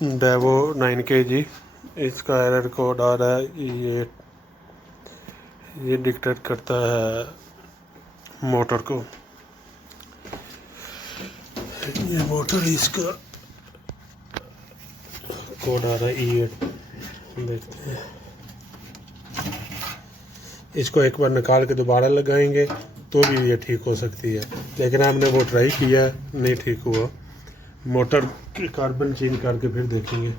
daewoo 9 kg। इसका error code आ रहा है ये डिक्टेट करता है मोटर को। ये मोटर इसका कोड आ रहा है E8, देखते हैं। इसको एक बार निकाल के दोबारा लगाएंगे तो भी ये ठीक हो सकती है, लेकिन हमने वो ट्राई किया, नहीं ठीक हुआ। मोटर की कार्बन चेंज करके फिर देखेंगे।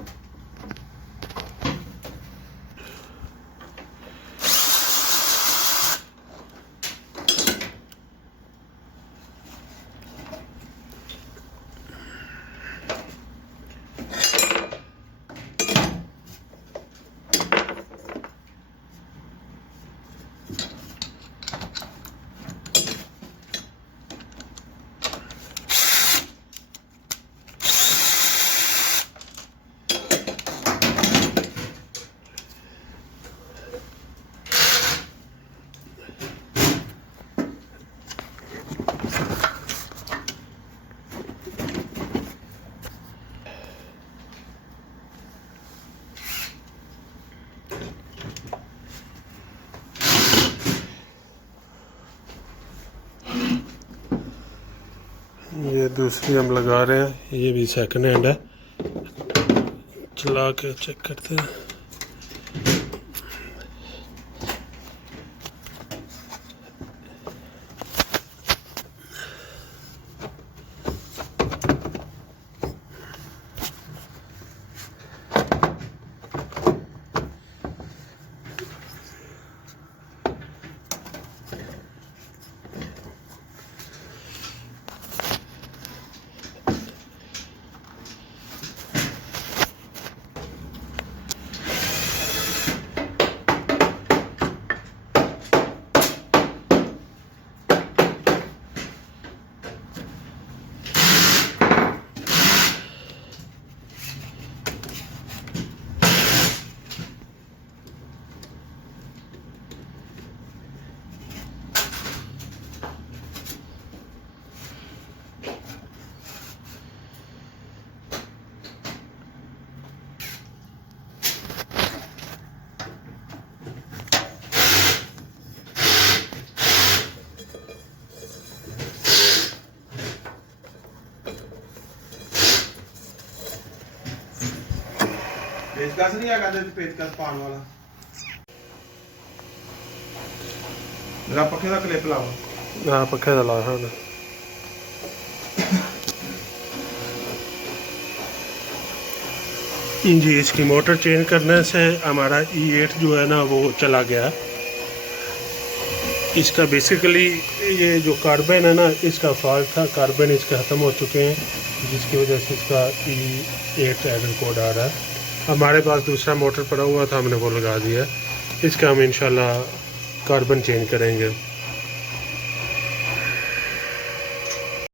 ये दूसरी हम लगा रहे हैं, ये भी सेकंड हैंड है। चला के चेक करते हैं। पेचकस नहीं आगा पेचकस पान वाला मेरा पखे का क्लिप लाओ। हाँ, पखे का लाया है। जी, इसकी मोटर चेंज करने से हमारा E8 जो है ना वो चला गया। इसका बेसिकली ये जो कार्बन है ना, इसका फॉल्ट था, कार्बन इसके ख़त्म हो चुके हैं, जिसकी वजह से इसका E8 एरर कोड आ रहा है। हमारे पास दूसरा मोटर पड़ा हुआ था, हमने वो लगा दिया। इसका हम इंशाल्लाह कार्बन चेंज करेंगे।